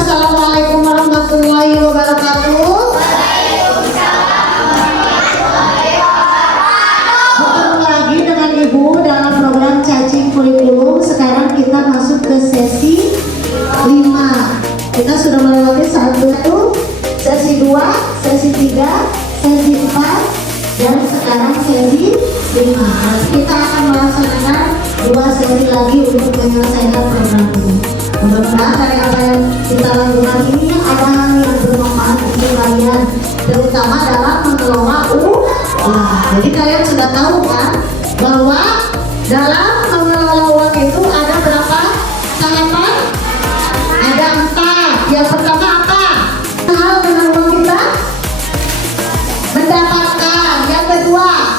Assalamualaikum warahmatullahi wabarakatuh. Ketemu lagi dengan Ibu dalam program Cacing Kurikulum. Sekarang kita masuk ke sesi 5. Kita sudah melewati 1, sesi 2, sesi 3, sesi 4, dan sekarang sesi 5. Kita akan melaksanakan 2 sesi lagi untuk menyelesaikan program ini. Mudah-mudahan dari apa yang kita lakukan ini ada hal yang bermanfaat untuk kalian, terutama dalam mengelola uang. Jadi kalian sudah tahu kan bahwa dalam mengelola uang itu ada berapa tahapan? Ada 4. Yang pertama apa? Hal dengan uang kita mendapatkan. Yang kedua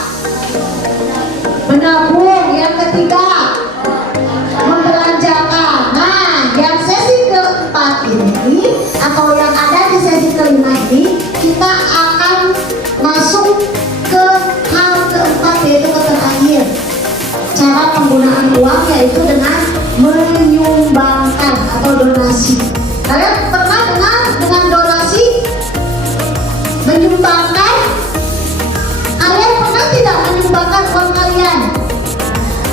menabung. Yang ketiga membelanjakan. Nah, yang sesi keempat ini atau yang ada di sesi kelima ini, kita akan masuk ke hal keempat, yaitu ke terakhir, cara penggunaan uang, yaitu dengan menyumbangkan atau donasi. Kalian pernah dengar dengan donasi? Menyumbangkan? Kalian pernah tidak menyumbangkan uang kalian?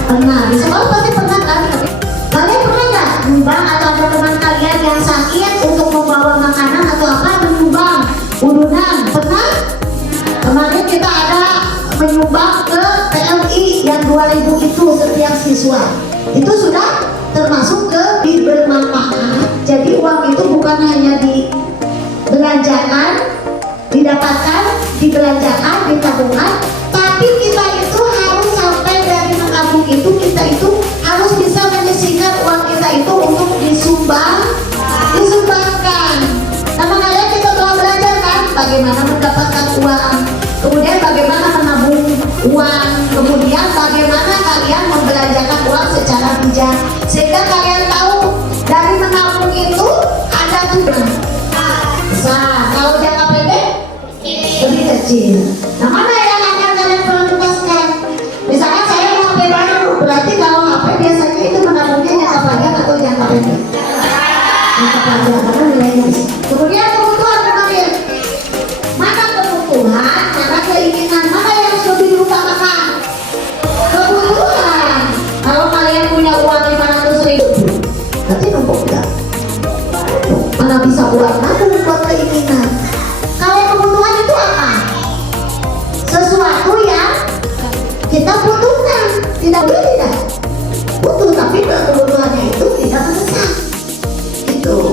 Pernah, di sekolah pasti pernah kan? Kalian pernah nggak menyumbang atau ada teman kalian yang sakit untuk membawa makanan atau apa, menyumbang udunan? Pernah? Kemarin kita ada menyumbang ke PLI yang 2000 itu setiap siswa. Itu sudah termasuk ke bermanfaat. Jadi uang itu bukan hanya dibelanjakan, didapatkan, dibelanjakan, ditabungkan, tapi kita itu harus sampai dari menabung itu, kita itu harus bisa menyisihkan uang kita itu untuk disumbangkan. Nama kalian kita telah belajar kan bagaimana mendapatkan uang, kemudian bagaimana menabung uang, kemudian bagaimana kalian membelanjakan uang secara bijak, sehingga kalian tahu dari menabung itu ada tujuan besar, kalau jangka pendek lebih kecil. Nah, mana yang akan kalian prioritaskan? Misalkan saya mau HP baru, berarti kalau HP biasanya itu menabungnya jangka panjang atau jangka pendek? Jangka panjang, karena nilainya bisa. Kemudian kebutuhan kemarin, mana kebutuhan, mana keinginan, mana yang lebih diutamakan? Kebutuhan. Kalau kalian punya uang 500.000, berarti numpuk tidak? Mana bisa buat nabung buat keinginan? Kalau kebutuhan itu apa? Sesuatu yang kita butuhkan, tidak boleh tidak butuh, tapi kebutuhannya itu tidak mendesak. Itu.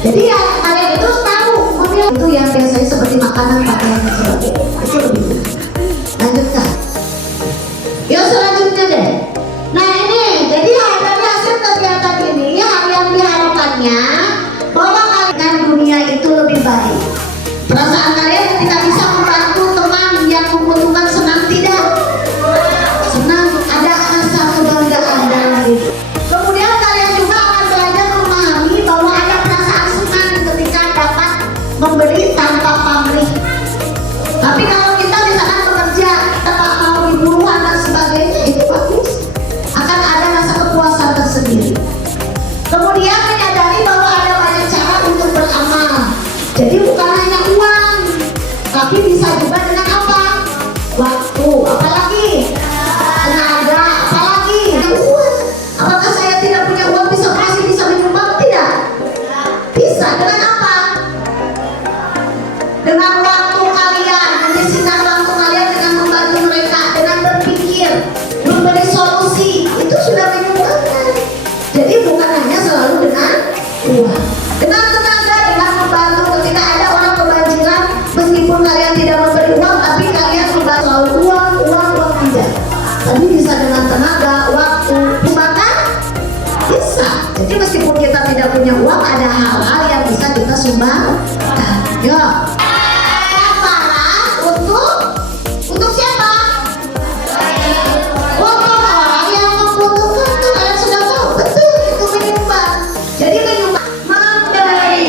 Jadi ya kalian itu tahu memilih itu yang biasanya seperti makanan, pakaian dan sebagainya. Itu lebih mudah. Lanjutkan. Yuk selanjutnya deh. Nah ini, jadi dari hasil kegiatan ini yang diharapkannya bahwa kalian dunia itu lebih baik. Perasaan kalian ketika bisa membantu teman yang membutuhkan senang tidak? Senang, ada rasa kebanggaan dalam itu. Kemudian kalian juga akan belajar memahami bahwa ada perasaan senang ketika dapat memberi tanpa pamrih. Tapi kalau kita misalkan bekerja tanpa mau diburuan dan sebagainya, itu bagus. Akan ada rasa kepuasan tersendiri. Kemudian menyadari bahwa ada banyak cara untuk beramal. Jadi bukan hanya uang, tapi bisa juga dengan apa? Waktu, apalagi tenaga, apalagi uang. Apakah saya tidak punya uang masih bisa menyumbang? Tidak. Bisa dengan apa? Dengan waktu kalian, menyisihkan waktu kalian dengan membantu mereka, dengan berpikir, memberi solusi, itu sudah menyumbangkan. Jadi bukan hanya selalu dengan uang. Dengan tenaga, dengan membantu ketika ada orang kebanjiran, meskipun kalian tidak memberi uang, tapi kalian membantu uang tidak. Tapi bisa dengan tenaga, waktu, sumbangkan bisa. Jadi meskipun kita tidak punya uang, ada hal-hal yang bisa kita sumbangkan. Yuk. Untuk siapa? Untuk orang yang membutuhkan. Tuh kalian sudah tahu betul itu menyumbang. Jadi menyumbang memberi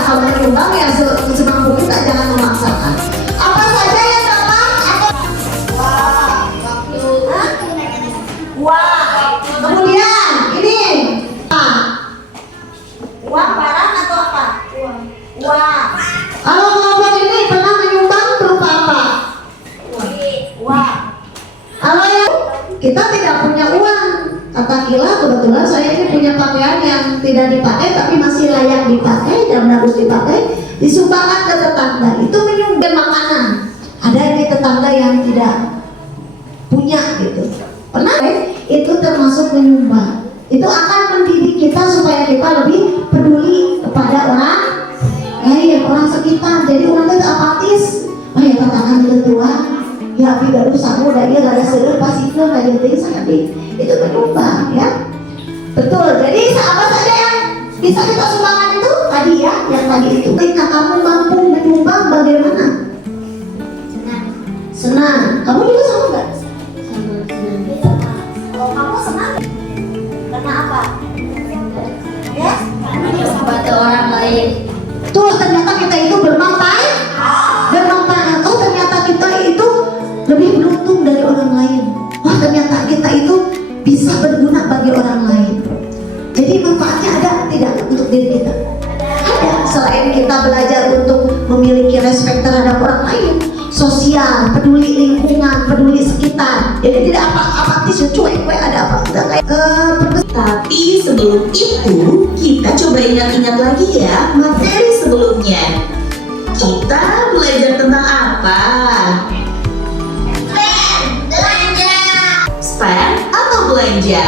kalau menyumbang ya semampu kita, jangan memaksakan. Apa saja yang dapat atau wah, kemudian ini uang barang atau apa? Uang. Kalau kelompok ini pernah menyumbang berupa apa? Uang. Kalau yang kita tidak punya uang, kata Kila, kebetulan saya ini punya pakaian yang tidak dipakai tapi masih layak dipakai dan harus dipakai, disumbangkan ke tetangga. Itu menyumbang makanan. Ada ini tetangga yang tidak punya gitu. Pernah? Itu termasuk menyumbang. Itu akan mendidik kita supaya kita lebih peduli kepada orang lain, orang sekitar. Jadi orang itu apatis. Oh ya katakan ketua, ya tidak usah muda dia gak ada seger pasti itu nggak jadi sangat itu menyumbang ya. Betul. Jadi apa saja yang bisa kita sumbangkan itu tadi ya, yang tadi itu. Ketika kamu mampu menyumbang bagaimana? Senang. Kamu juga sama nggak? Kalau kamu senang, karena apa? Ya? Membantu orang lain. Tuh ternyata kita itu bermanfaat. Oh ternyata kita itu lebih beruntung dari orang lain. Wah ternyata kita itu bisa berguna bagi orang lain. Jadi manfaatnya ada tidak untuk diri kita? Ada. Selain kita belajar untuk memiliki respect terhadap orang lain, sosial, peduli lingkungan, peduli sekitar. Jadi tidak apatis, cuek, ada apa? Udah kayak Tapi sebelum itu, kita coba ingat-ingat lagi ya materi sebelumnya. Kita belajar tentang apa? Spend atau belanja?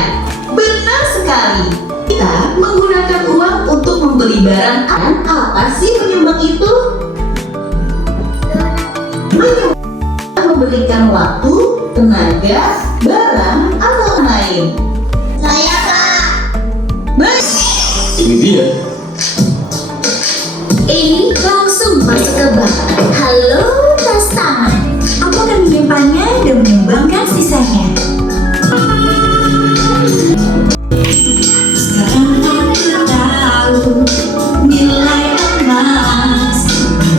Benar sekali. Kita menggunakan uang untuk membeli barang. Apa sih menyumbang itu? Menyumbang memberikan waktu, tenaga, barang, atau lain. saya Kak. Ini dia. Ini langsung masuk ke bank. Halo customer, aku akan menyimpannya dan menyumbangkan sisanya. Sekarang aku tahu nilai emas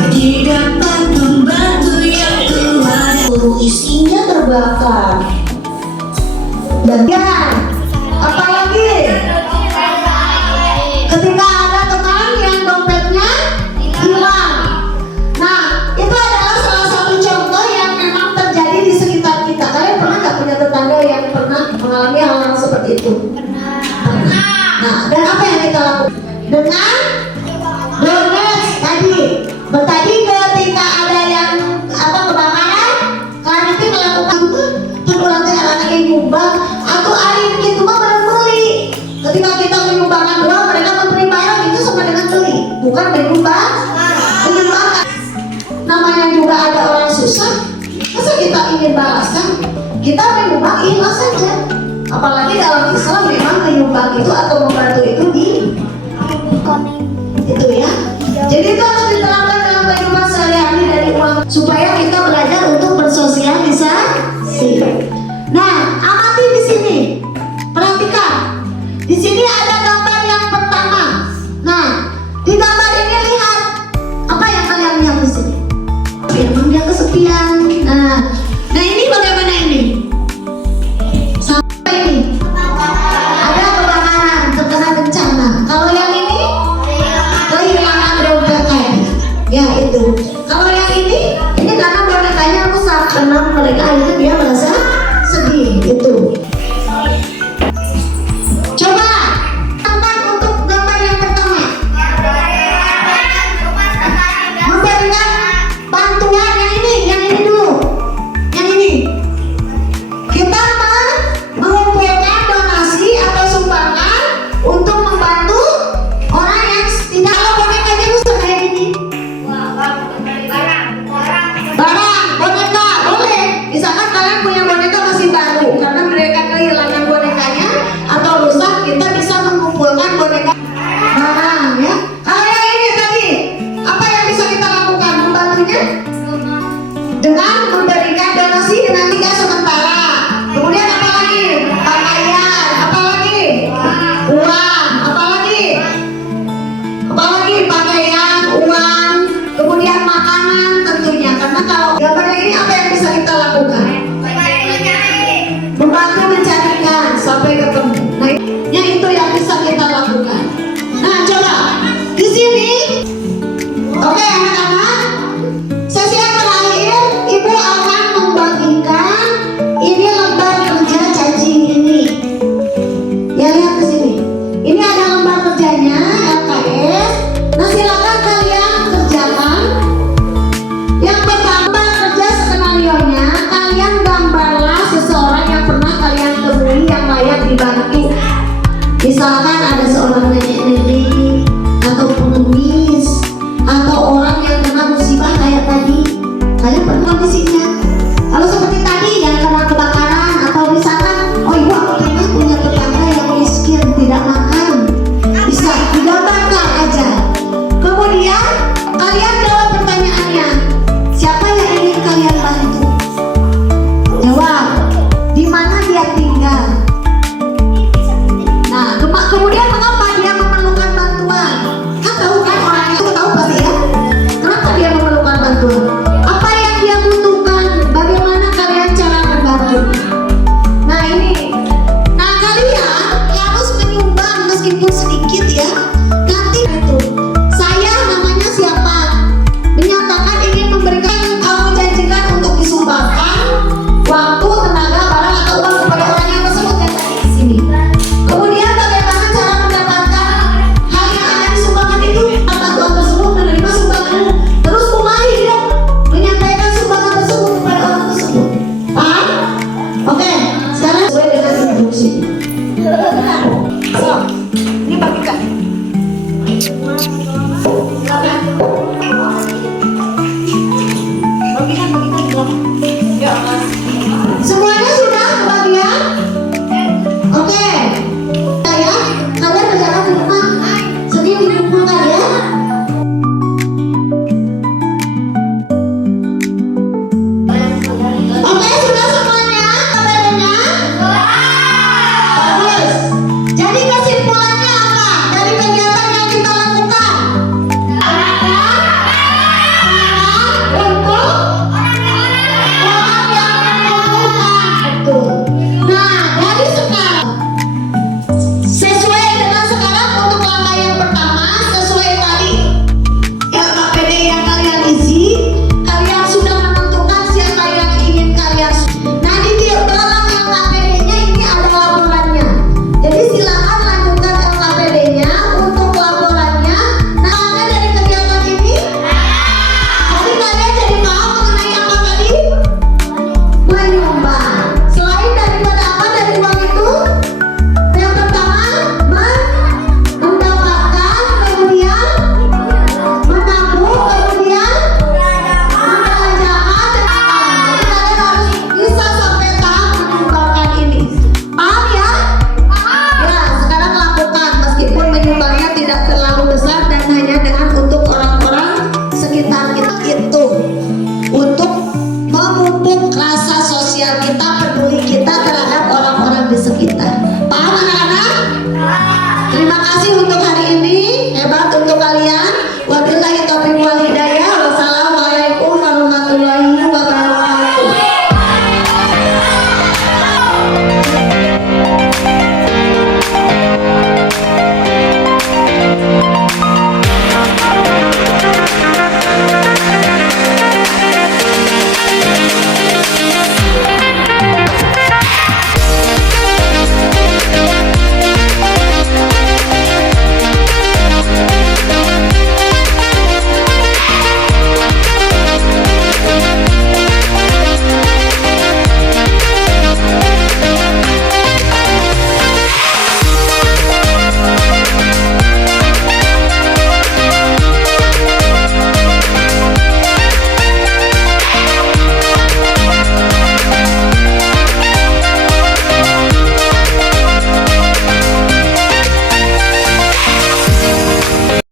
bagi dapat membantu yang luar. Isinya terbakar. Dan apalagi ketika ada teman yang dompetnya hilang. Nah itu adalah salah satu contoh yang memang terjadi di sekitar kita. Kalian pernah nggak punya tetangga yang pernah mengalami hal seperti itu? Nah dan apa yang kita lakukan? Dengan donat tadi ketika ada yang kebakaran, kalian itu melakukan pengulangan anak yang nyumbang atau alim gitu mah beli. Ketika kita menyumbangkan uang, mereka memberi barang itu sama dengan beli, bukan menyumbang. Namanya juga ada orang susah, masa kita ingin balasan? Kita menyumbang ikhlas saja. Apalagi dalam Islam memang menyumbang itu atau membantu itu itu ya. Jadi itu harus diterapkan dalam kehidupan sehari-hari dari uang supaya